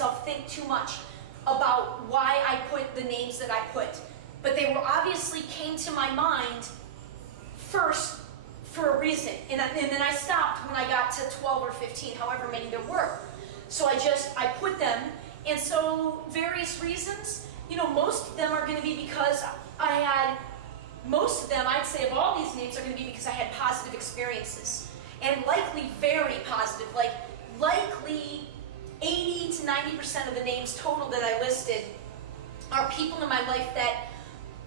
myself think too much about why I put the names that I put. But they were obviously came to my mind first for a reason. And then I stopped when I got to 12 or 15, however many there were. So I put them, and so various reasons, most of them are going to be because most of them, I'd say of all these names, are going to be because I had positive experiences. And likely very positive, likely 80 to 90% of the names total that I listed are people in my life that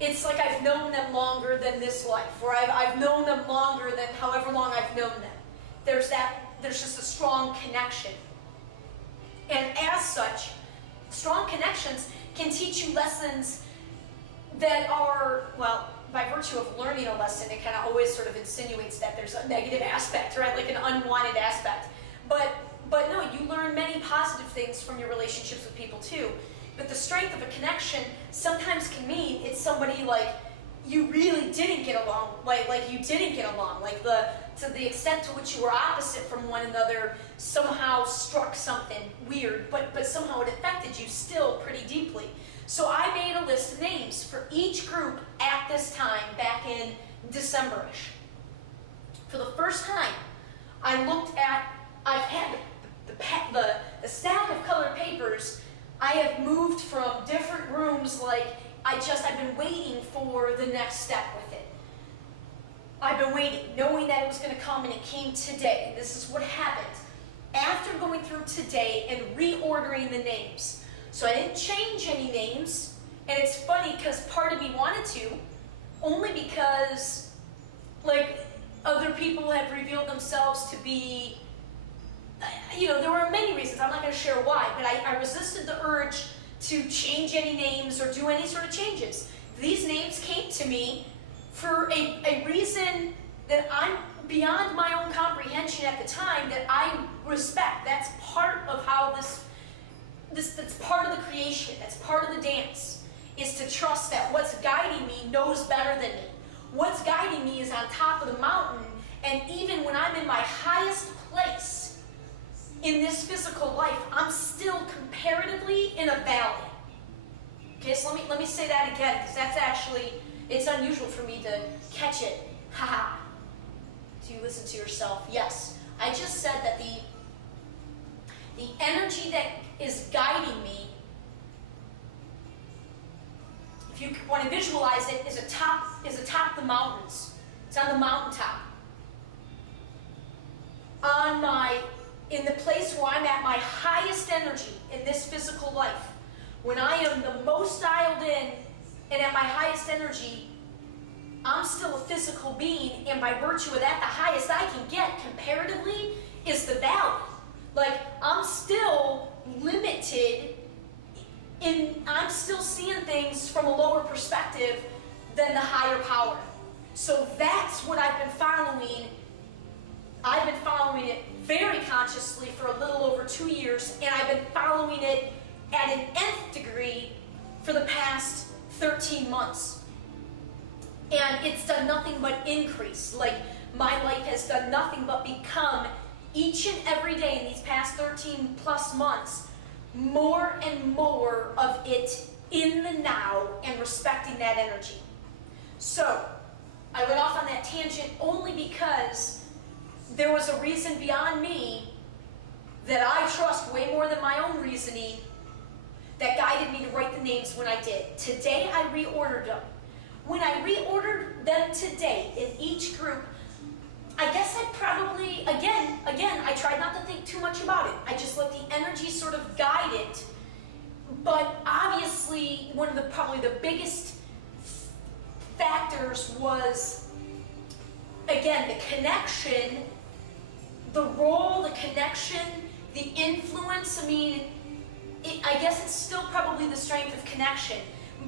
it's like I've known them longer than this life, or I've known them longer than however long I've known them. There's just a strong connection. And as such, strong connections can teach you lessons that are, well, by virtue of learning a lesson, it kind of always sort of insinuates that there's a negative aspect, right? Like an unwanted aspect. But no, you learn many positive things from your relationships with people too. But the strength of a connection sometimes can mean it's somebody like you really didn't get along, like you didn't get along, to the extent to which you were opposite from one another somehow struck something weird, but somehow it affected you still pretty deeply. So I made a list of names for each group at this time, back in December-ish. For the first time, I've had the stack of colored papers. I have moved from different rooms, I've been waiting for the next step with it. I've been waiting, knowing that it was going to come, and it came today. This is what happened. After going through today and reordering the names. So I didn't change any names, and it's funny because part of me wanted to, only because, other people have revealed themselves to be, there were many reasons. I'm not going to share why, but I resisted the urge to change any names or do any sort of changes. These names came to me for a reason that I'm beyond my own comprehension at the time, that I respect. That's part of how that's part of the creation, that's part of the dance, is to trust that what's guiding me knows better than me. What's guiding me is on top of the mountain, and even when I'm in my highest place in this physical life, I'm still comparatively in a valley. Okay, so let me say that again, because that's actually, it's unusual for me to catch it. Haha. Do you listen to yourself? Yes. I just said that the energy that is guiding me, if you want to visualize it, is atop the mountains. It's on the mountaintop. In the place where I'm at my highest energy in this physical life, when I am the most dialed in and at my highest energy, I'm still a physical being, and by virtue of that, the highest I can get comparatively is the valley. I'm still limited I'm still seeing things from a lower perspective than the higher power. So that's what I've been following. I've been following it very consciously for a little over 2 years, and I've been following it at an nth degree for the past 13 months. And it's done nothing but increase. My life has done nothing but become, each and every day in these past 13 plus months, more and more of it in the now and respecting that energy. So, I went off on that tangent only because there was a reason beyond me that I trust way more than my own reasoning that guided me to write the names when I did. Today I reordered them. When I reordered them today in each group, I guess I probably, again, I tried not to think too much about it. I just let the energy sort of guide it. But obviously, one of probably the biggest factors was, again, the connection, the role, the connection, the influence. I guess it's still probably the strength of connection.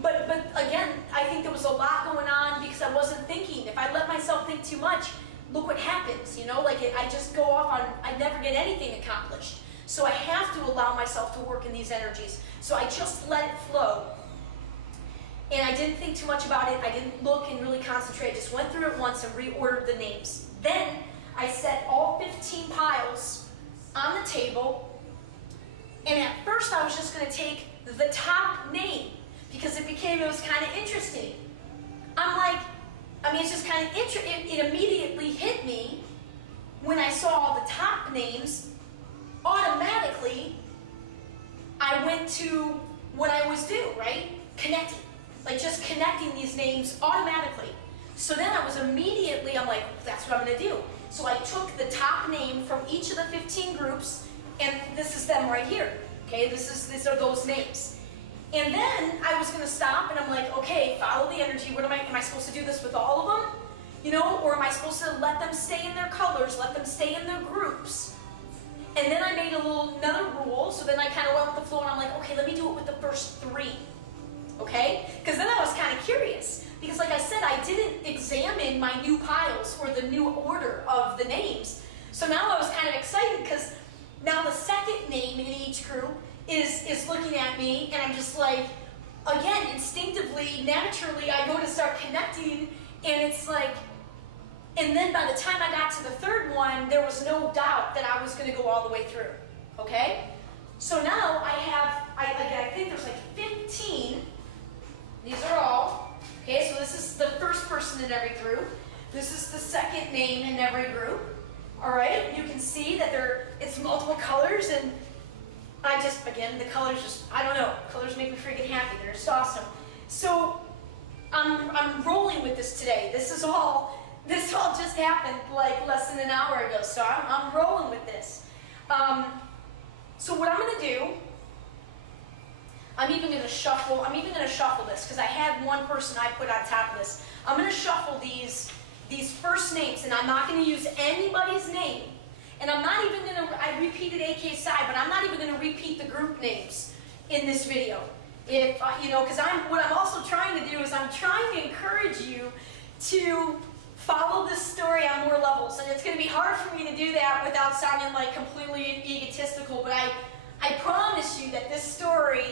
But again, I think there was a lot going on because I wasn't thinking. If I let myself think too much, look what happens, I just go off on, I never get anything accomplished. So I have to allow myself to work in these energies. So I just let it flow. And I didn't think too much about it. I didn't look and really concentrate. I just went through it once and reordered the names. Then I set all 15 piles on the table. And at first first I was just going to take the top name because it was kind of interesting. I'm like, it's just kind of it immediately hit me when I saw all the top names. Automatically, I went to what I was doing, right? Connecting. Like just connecting these names automatically. So then I'm like, that's what I'm going to do. So I took the top name from each of the 15 groups, and this is them right here. Okay, these are those names. And then I was going to stop, and I'm like, okay, follow the energy. Am I supposed to do this with all of them? You know, or am I supposed to let them stay in their colors, let them stay in their groups? And then I made another rule, so then I kind of went with the flow, and I'm like, okay, let me do it with the first 3. Okay? Because then I was kind of curious. Because like I said, I didn't examine my new piles or the new order of the names. So now I was kind of excited because now the second name in each group is looking at me, and I'm just like, again, instinctively, naturally, I go to start connecting, and it's like, and then by the time I got to the third one, there was no doubt that I was going to go all the way through. Okay? So now I think there's like 15. These are all. Okay, so this is the first person in every group. This is the second name in every group. All right, you can see that it's multiple colors, and the colors I don't know, colors make me freaking happy. They're just awesome. So I'm rolling with this today. This all just happened like less than an hour ago, so I'm rolling with this. So what I'm going to do, I'm even going to shuffle this because I had one person I put on top of this. I'm going to shuffle these first names, and I'm not going to use anybody's name. And I'm not even going to, I repeated AK side, but I'm not even going to repeat the group names in this video. Because what I'm also trying to do is I'm trying to encourage you to follow this story on more levels. And it's going to be hard for me to do that without sounding like completely egotistical, but I promise you that this story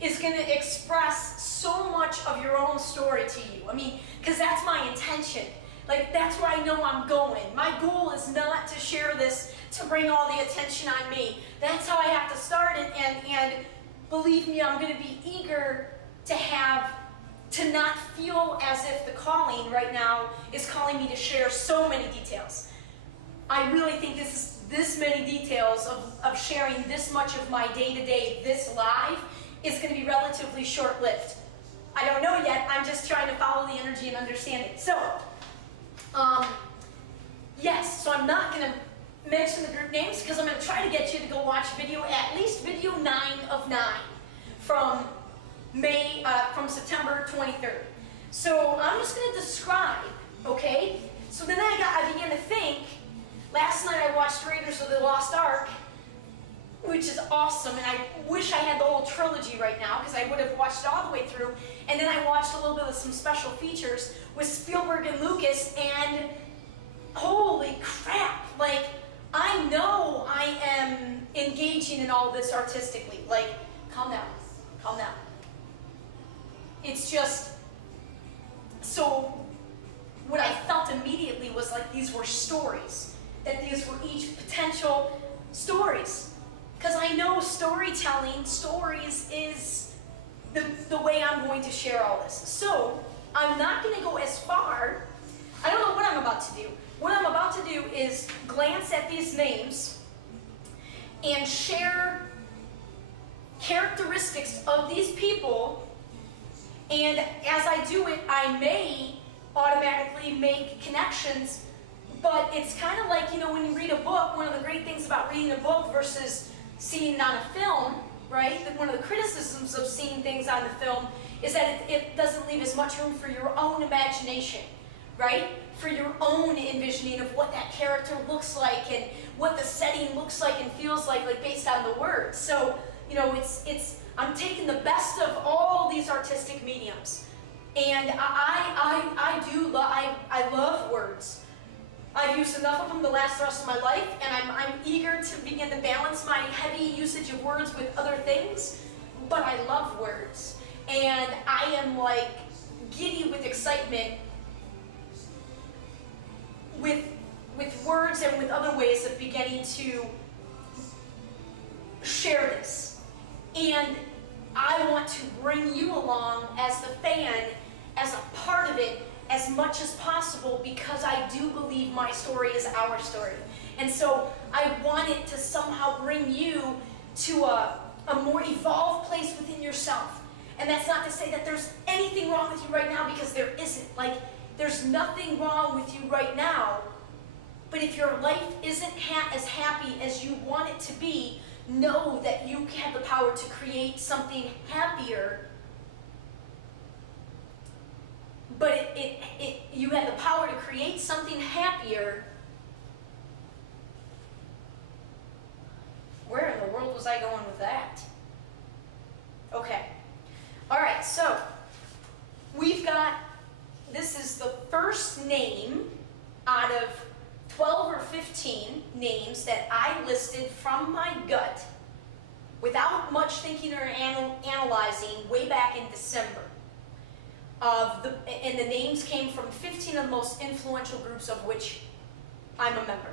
is going to express so much of your own story to you. Because that's my intention. Like, that's where I know I'm going. My goal is not to share this to bring all the attention on me. That's how I have to start it, and believe me, I'm going to be eager to not feel as if the calling right now is calling me to share so many details. I really think this many details of sharing this much of my day-to-day, this live, is going to be relatively short-lived. I don't know yet. I'm just trying to follow the energy and understand it. So, yes, so I'm not going to mention the group names because I'm going to try to get you to go watch at least video 9 of 9 from September 23rd. So I'm just going to describe, okay? So then I began to think, last night I watched Raiders of the Lost Ark, which is awesome, and I wish I had the whole trilogy right now because I would have watched it all the way through. And then I watched a little bit of some special features with Spielberg and Lucas, and holy crap, like, I know I am engaging in all this artistically. Like, calm down, calm down. It's just, so what I felt immediately was like these were stories, that these were each potential stories. Because I know storytelling, stories is the way I'm going to share all this. So I'm not going to go as far. I don't know what I'm about to do. What I'm about to do is glance at these names and share characteristics of these people. And as I do it, I may automatically make connections. But it's kind of like, when you read a book, one of the great things about reading a book versus seeing it on a film, right? One of the criticisms of seeing things on the film is that it doesn't leave as much room for your own imagination, right? For your own envisioning of what that character looks like and what the setting looks like and feels like based on the words. So, I'm taking the best of all these artistic mediums, and I love words. I've used enough of them to last the rest of my life, and I'm eager to begin to balance my heavy usage of words with other things, but I love words. And I am like giddy with excitement with words and with other ways of beginning to share this. And I want to bring you along as the fan, as a part of it, as much as possible, because I do believe my story is our story. And so I want it to somehow bring you to a more evolved place within yourself. And that's not to say that there's anything wrong with you right now, because there isn't. Like, there's nothing wrong with you right now. But if your life isn't as happy as you want it to be, know that you have the power to create something happier. But you have the power to create something happier. Where in the world was I going with that? Okay. All right, so we've got, this is the first name out of 12 or 15 names that I listed from my gut without much thinking or analyzing way back in December. And the names came from 15 of the most influential groups of which I'm a member.